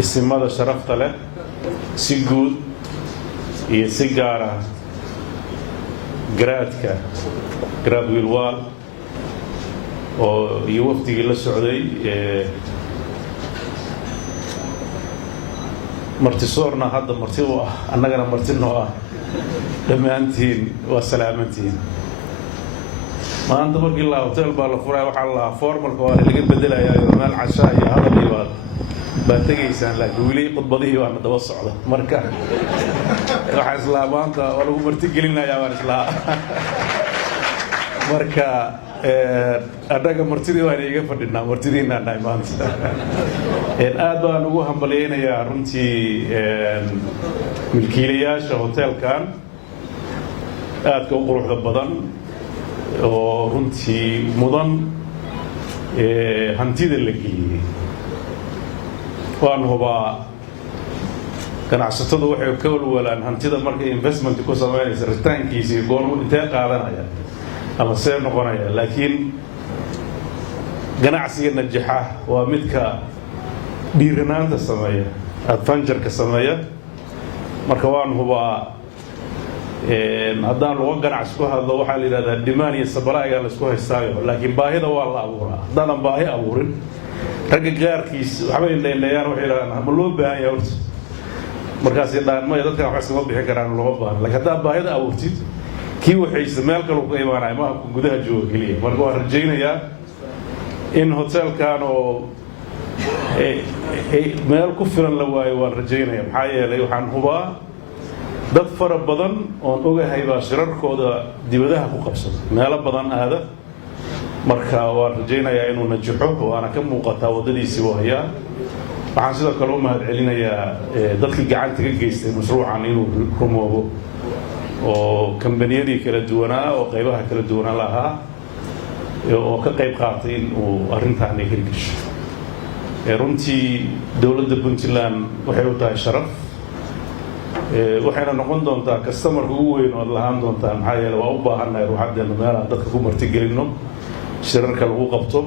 isimada sharafta leh si guud iyo si gaar ah garaad wiilwaal oo iyo wafdigii la socday martisoorna hadda marti u ah annagana marti noo ah dhammaantiin waa salaamantiin maanta markii la hotel baa la furay waxaa la formalka waa laga bedelayaa meel cashaa iyo hadal iyo baad tegaysaan laakiin weli khudbadihii waana daba socda marka waxaa islaa maanta waa lagu martigelinayaa baan islaa marka annaga martidii waan iga fadhinaa martidiinaan nahay maanta aad baan ugu hambalyaynayaa runtii milkiilayaasha hotelkan aadka u quruxda badan oo runtii mudan hantida la geliyey waan hubaa ganacsatadu waxay ka walwalaan hantida markay investment ku samaynaysa ritaankiisa iyo goormu intee qaadanaya ama see noqonaya laakiin ganacsiga najaxa waa midka dhiiranaanta sameeya adventure-ka sameeya marka waan hubaa haddaan luga ganacsi ku hadlo waxaa la yidhahdaa dhimaan iyo sabalaagaa la isku haystaayo laakiin baahida waa la abuuraa haddaanan baahi abuurin ragga gaarkiis waxbay indhaindhayaan waxay yidhahdaan ma loo baahan yahay horta markaasay dhahaan maya dadkan wax iskama bixin karaan looma baahna laakiin haddaad baahida abuurtid kii waxaysa meel kaleu ka imaanaya maaha gudaha jooga keliya marka waan rajaynayaa in hotelkan oo meel ku filan la waayo waan rajaynaya maxaa yeelay waxaan hubaa dad fara badan oon ogahay baa shirarkooda dibadaha ku qabsada meelo badan aada marka waan rajaynayaa inuu najaxo waana ka muuqataa waddadiisii u hayaa waxaan sidoo kale u mahad celinayaa dadkii gacanta ka geystay mashruucan inuu rumoobo oo kambaniyadii kala duwanaa oo qaybaha kala duwanaa lahaa oo ka qayb qaatay in uu arrintaani hirgasho runtii dowladda puntland waxay u tahay sharaf waxayna noqon doontaa kastamarka ugu weyn oo ad lahaan doontaan maxaa yeele waa u baahannahay ruuxaddeenna meelaan dadka ku martigelinno shirarka lagu qabto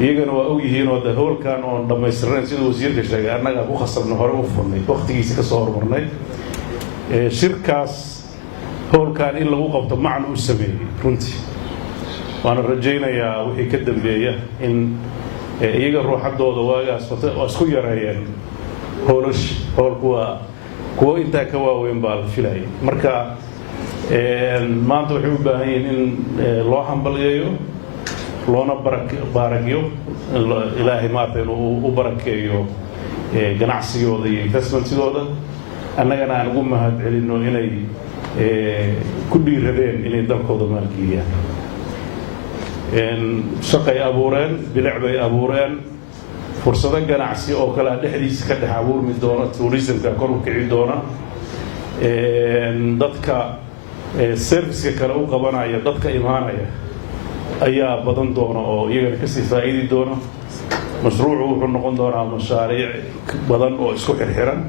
iyagana waa og yihiin oo de howlkan oon dhammaystirnayn sida wasiirka sheegay annagaa ku khasabna hore u furnay waqtigiisa ka soo hormarnay shirkaas howlkan in lagu qabto macna u sameeyey runtii waana rajaynayaa wixii ka dambeeya in iyaga ruuxaddooda waagaas waa isku yareeyeen howlku waa kuwo intaa ka waaweyn baa la filayay marka maanta waxay u baahan yihiin in loo hambalyeeyo loona baaragyo ilaahay maarata inuu u barakeeyo ganacsigooda iyo investmentigooda annagana aan ugu mahad celinno inay ku dhiiradeen inay dalkooda maalgeliyaan shaqay abuureen bilic bay abuureen fursado ganacsi oo kalea dhexdiisa ka dhex abuurmi doona tourismka kor u kici doona dadka serviceka kale u qabanaya dadka imaanaya ayaa badan doona oo iyagana kasii faa'iidi doona mashruucu wuxuu noqon doonaa mashaariic badan oo isku xirxiran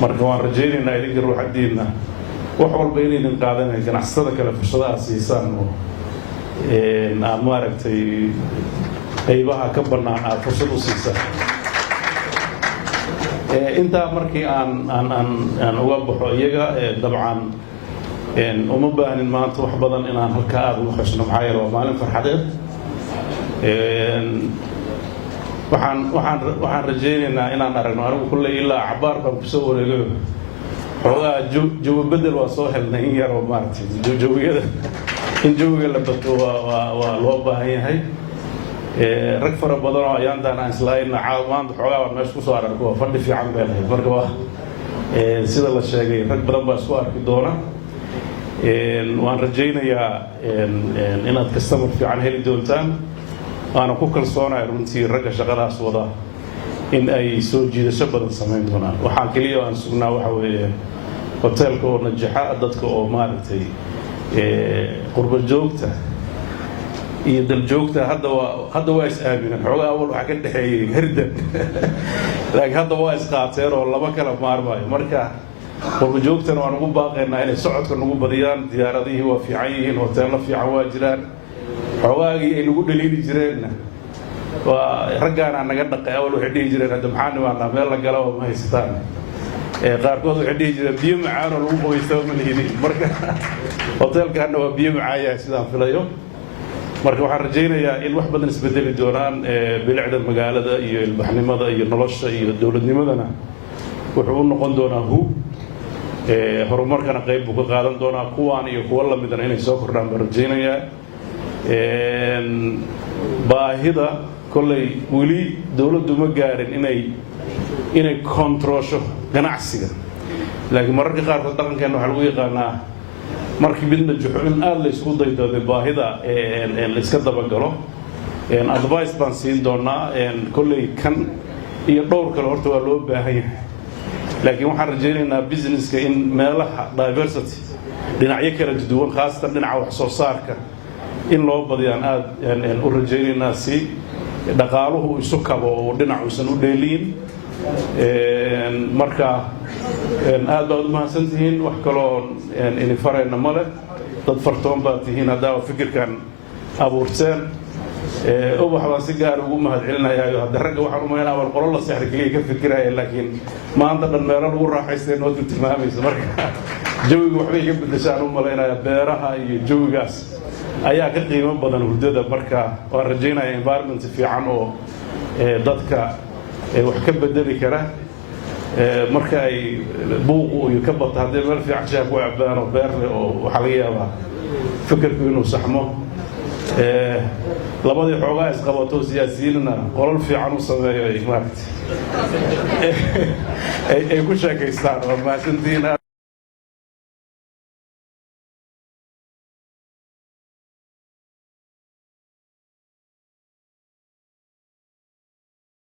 marka waan rajaynaynaa idinka ruuxaddiinna wax walba inaydin qaadanay ganacsatada kale fursada aad siisaan oo aad maaragtay qaybaha ka bannaan aad fursad u siisaan intaa markii aan uga baxo iyaga dabcan uma baanin maanta wax badan inaan halkaa aada ugu xusno maxaa yeele waa maalin farxadeed waxaan rajaynaynaa inaan aragno anigu kulley ilaa cabaar baan kusoo wareegayo xoogaa jawi bedel waa soo helnay in yaroo maaragtay jawiyada in jawiga la bato waa loo baahan yahay rag fara badan oo ayaantaan aan islaayna maanta xoogaa baan meesha kusoo aragno waa fadhi fiican bay lahayd marka waa sida la sheegay rag badan baa isku arki doona waan rajaynayaa inaad kastamar fiican heli doontaan waana ku kalsoonahay runtii ragga shaqadaas wada in ay soo jiidasho badan samayn doonaan waxaan keliya aan sugnaa waxa weeye hoteelka oo najaxa dadka oo maaragtay qurba joogta iyo dal joogta hadda waa is aamineen xoogaa awal waxaa ka dhexeeyey herdan laakiin hadda waa isqaateen oo lama kala maarmayo marka qurba joogtana waan ugu baaqaynaa inay socodka nagu badiyaan diyaaradihii waa fiican yihiin hoteello fiican waa jiraan xoogaagii ay nagu dhaliili jireenna ورجعنا نقدر أول واحد يجري هذا محاني وأنا بيلا قالوا ما يستان قاركود واحد يجري بيوم معانا الوضوء يسوي من هني مركا hotel كأنه بيوم معايا سيدان في اليوم marka waxaan rajaynayaa in wax badan isbedeli doonaan bilicda magaalada iyo ilbaxnimada iyo nolosha iyo dawladnimadana wuxuu u noqon doonaa horumarkana qayb buu ka qaadan doonaa kuwaan iyo kuwa la midana inay soo kordhaan baan rajaynayaa baahida kolley weli dawladdu ma gaarin inay kontroosho ganacsiga laakiin mararka qaarkood dhaqankeena waxaa lagu yaqaanaa markii midna juxo in aad la isku daydooday baahida la iska dabagalo advice baan siin doonaa kolley kan iyo dhowr kale horta waa loo baahan yahay laakiin waxaan rajaynaynaa businesska in meelaha diversity dhinacyo kala duwan khaasatan dhinaca wax soo saarka in loo badiyaan aad u rajaynaynaa si dhaqaaluhu isu kabo oo dhinacuusan u dheeliyin marka aad baad u mahadsantihiin wax kaloo ini farayna male dad fartoon baad tihiin haddaa fikirkan abuurteen ubax baan si gaar ugu mahadcelinayaayo hadda ragga waxaan u malaynaa wal qolo la sixir kaliya ka fikiraya laakiin maanta dhan meelo lagu raaxaysteen oo tilmaamaysa marka jawiga waxbay ka bedeshaan u malaynayaa beeraha iyo jawigaas ayaa ka qiimo badan hurdada marka waan rajaynayaa environment fiican oo dadka wax ka bedeli kara marka ay buuqu iyo ka bato haddii meel fiican shaah ku cabaan oo beer leh oo waxaa laga yaabaa fikirku inuu saxmo labadii xoogaa isqabato siyaasiyiinna qolal fiican u sameeyo ay maaragtay ay ku sheekaystaan waa mahadsantihiin